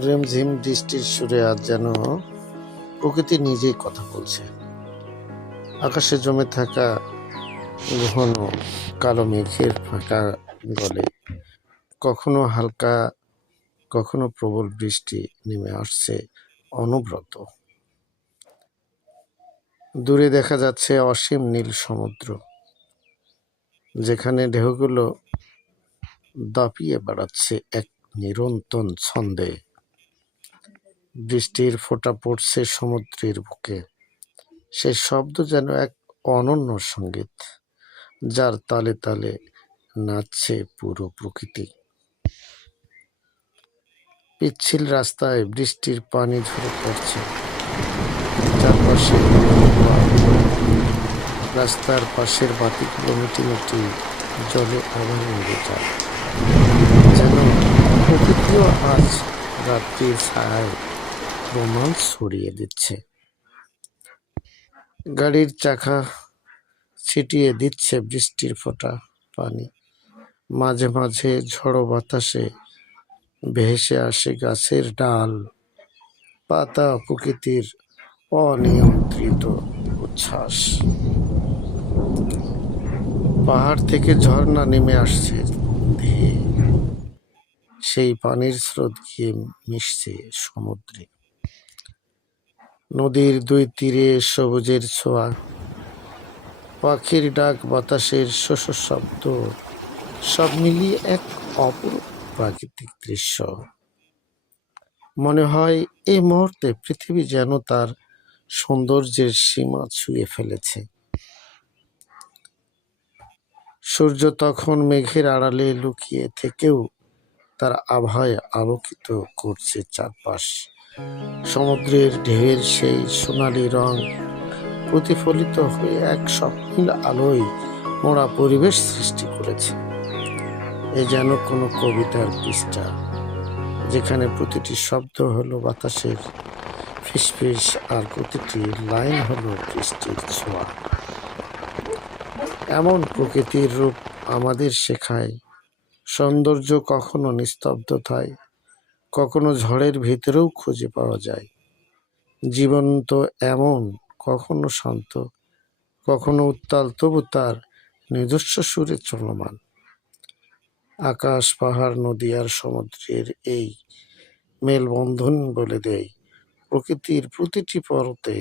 রিমঝিম বৃষ্টির সুরে আজ যেন প্রকৃতি নিজেই কথা বলছে। আকাশে জমে থাকা ঘন কালো মেঘের ফাঁকা গলে কখনো হালকা, কখনো প্রবল বৃষ্টি নেমে আসছে অনবরত। দূরে দেখা যাচ্ছে অসীম নীল সমুদ্র, যেখানে ঢেউগুলো দাপিয়ে বেড়াচ্ছে এক নিরন্তন ছন্দে। বৃষ্টির ফোঁটা পড়ছে সমুদ্রের বুকে। সে শব্দ যেন এক অনন্য সংগীত, যার তালে তালে নাচছে পুরো প্রকৃতি। পিচ্ছিল রাস্তায় বৃষ্টির পানি ঝরে পড়ছে। চারপাশে রাস্তার পাশের বাতিগুলো মিটি জলে আবার নেমে যায়। যেন প্রকৃতিও আজ রাত্রির ছায়ায় রোমাঞ্চ ছড়িয়ে দিচ্ছে। গাড়ির চাকা ছিটিয়ে দিচ্ছে বৃষ্টির ফোঁটা পানি। মাঝে মাঝে ঝড়ো বাতাসে ভেসে আসে গাছের ডাল। পাতা প্রকৃতির অনিয়ন্ত্রিত উচ্ছ্বাস। পাহাড় থেকে ঝর্ণা নেমে আসছে সেই পানির স্রোত গিয়ে মিশছে সমুদ্রে। নদীর দুই তীরে সবুজের ছোঁয়া। পাখির ডাক, বাতাসের শোষ শব্দ, সব মিলিয়ে এক অপরূপ প্রাকৃতিক দৃশ্য। মনে হয় এই মুহূর্তে পৃথিবী যেন তার সৌন্দর্যের সীমা ছুঁয়ে ফেলেছে। সূর্য তখন মেঘের আড়ালে লুকিয়ে থেকেও তার আভায় আলোকিত করছে চারপাশ। সমুদ্রের ঢেউয়ের সেই সোনালি রং প্রতিফলিত হয়ে এক স্বপ্নীল আলোয় মোড়া পরিবেশ সৃষ্টি করেছে। এ যেন কোনো কবিতার পৃষ্ঠা, যেখানে প্রতিটি শব্দ হলো বাতাসের, ফিসফিস, আর প্রতিটি লাইন হলো বৃষ্টির ছোঁয়া। এমন প্রকৃতির রূপ আমাদের শেখায়, সৌন্দর্য কখনো নিস্তব্ধ নিস্তব্ধতায় কখনো ঝড়ের ভিতরেও খুঁজে পাওয়া যায়। জীবন তো এমন, কখনো শান্ত, কখনো উত্তাল, তবু তার নিজস্ব সুরে চলমান। আকাশ, পাহাড়, নদী আর সমুদ্রের এই মেলবন্ধন বলে দেয়, প্রকৃতির প্রতিটি পরতে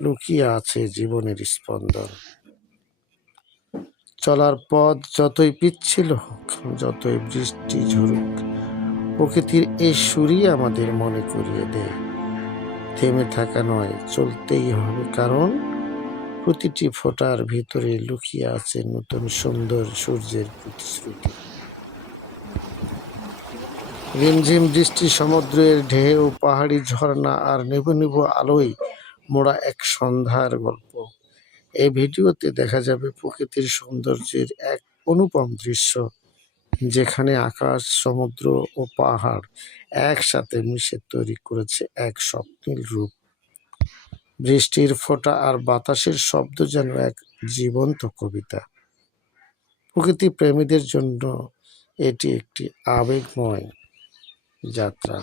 লুকিয়ে আছে জীবনের স্পন্দন। চলার পথ যতই পিচ্ছিল হোক, যতই বৃষ্টি ঝরুক প্রকৃতির এই সুরই আমাদের মনে করিয়ে দেয় থেমে থাকা নয়, চলতেই হবে, কারণ প্রতিটি ফোঁটার ভিতরে লুকিয়ে আছে নতুন সুন্দর সূর্যের প্রতিশ্রুতি। রিমঝিম বৃষ্টি সমুদ্রের ঢেউ, পাহাড়ি ঝর্ণা আর নেবু নেবু আলোয় মোড়া এক সন্ধ্যার গল্প। এই ভিডিওতে দেখা যাবে প্রকৃতির সৌন্দর্যের এক অনুপম দৃশ্য। যেখানে আকাশ, সমুদ্র ও পাহাড় একসাথে মিশে তৈরি করেছে এক স্বপ্নিল রূপ। বৃষ্টির ফোঁটা আর বাতাসের শব্দ যেন এক জীবন্ত কবিতা। প্রকৃতি প্রেমীদের জন্য এটি একটি আবেগময় যাত্রা।